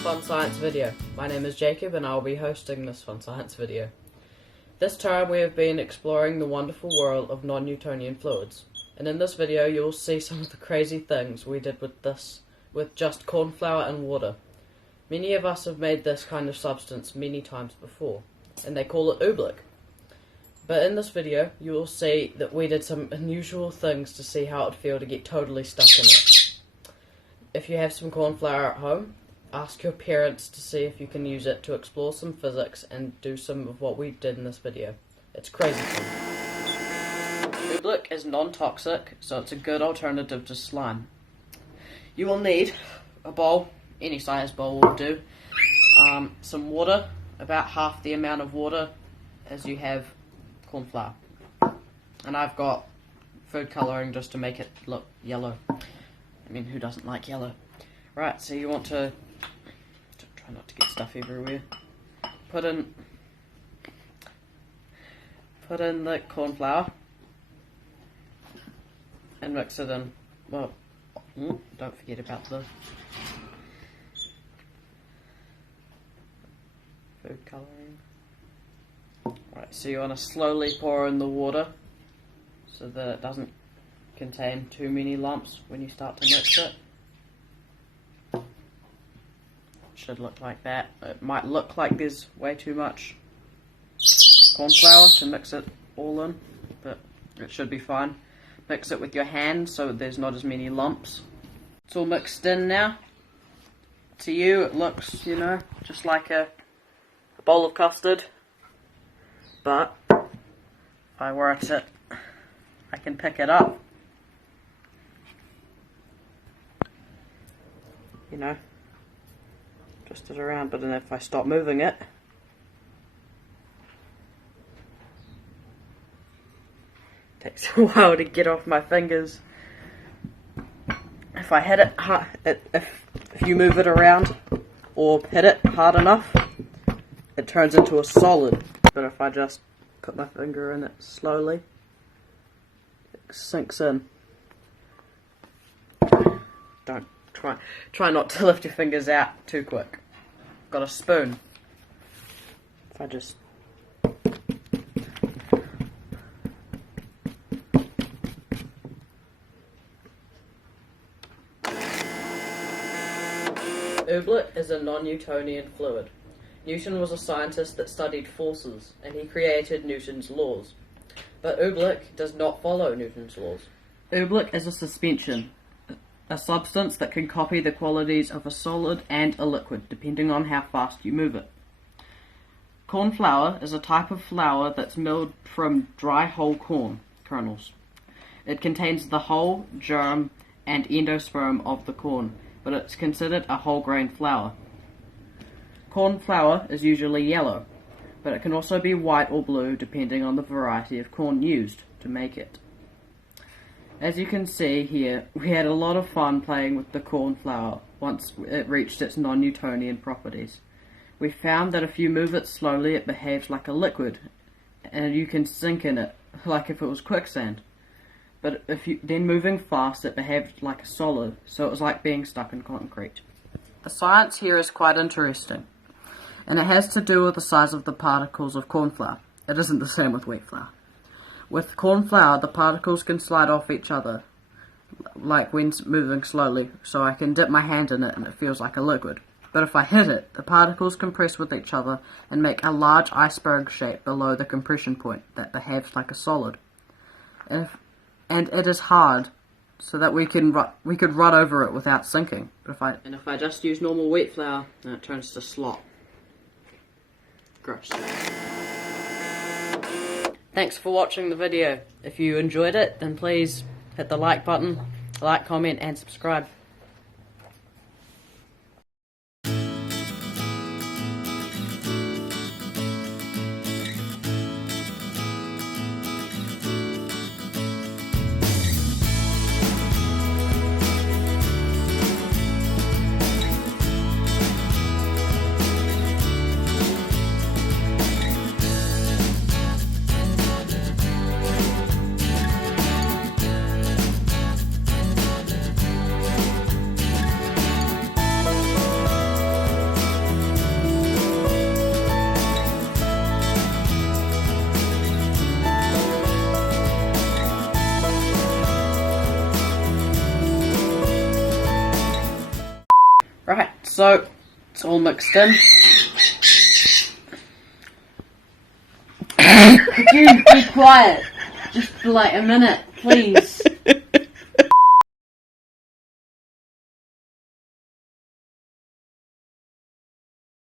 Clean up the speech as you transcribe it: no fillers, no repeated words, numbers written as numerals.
fun science video. My name is Jacob and I will be hosting this fun science video. This time we have been exploring the wonderful world of non-Newtonian fluids. And in this video you will see some of the crazy things we did with just corn flour and water. Many of us have made this kind of substance many times before, and they call it Oobleck. But in this video you will see that we did some unusual things to see how it would feel to get totally stuck in it. If you have some corn flour at home, ask your parents to see if you can use it to explore some physics and do some of what we did in this video. It's crazy fun. Oobleck is non-toxic, so it's a good alternative to slime. You will need a bowl, any size bowl will do, some water, about half the amount of water as you have corn flour. And I've got food colouring just to make it look yellow. I mean, who doesn't like yellow? Right, so you want to try not to get stuff everywhere. Put in the corn flour and mix it in. Well, don't forget about the food colouring. Right, so you want to slowly pour in the water so that it doesn't contain too many lumps when you start to mix it. It should look like that. It might look like there's way too much corn flour to mix it all in, but it should be fine. Mix it with your hand so there's not as many lumps. It's all mixed in now. To you it looks, you know, just like a bowl of custard, but if I work it, I can pick it up. You know, twist it around, but then if I stop moving it, takes a while to get off my fingers. If I hit it hard, if you move it around or hit it hard enough, it turns into a solid. But if I just put my finger in it slowly, it sinks in. Don't try not to lift your fingers out too quick. Got a spoon. If I just Oobleck is a non-Newtonian fluid. Newton was a scientist that studied forces, and he created Newton's laws. But Oobleck does not follow Newton's laws. Oobleck is a suspension, a substance that can copy the qualities of a solid and a liquid, depending on how fast you move it. Corn flour is a type of flour that's milled from dry whole corn kernels. It contains the whole, germ, and endosperm of the corn, but it's considered a whole grain flour. Corn flour is usually yellow, but it can also be white or blue depending on the variety of corn used to make it. As you can see here, we had a lot of fun playing with the corn flour once it reached its non-Newtonian properties. We found that if you move it slowly it behaves like a liquid, and you can sink in it like if it was quicksand. But if you then moving fast it behaved like a solid, so it was like being stuck in concrete. The science here is quite interesting, and it has to do with the size of the particles of corn flour. It isn't the same with wheat flour. With corn flour, the particles can slide off each other, like when moving slowly, so I can dip my hand in it and it feels like a liquid. But if I hit it, the particles compress with each other and make a large iceberg shape below the compression point that behaves like a solid. And it is hard, so that we could run over it without sinking. But if I just use normal wheat flour, then it turns to slop. Gross. Thanks for watching the video. If you enjoyed it, then please hit the like button, like, comment, and subscribe. So, it's all mixed in. Could you be quiet? Just for like a minute, please.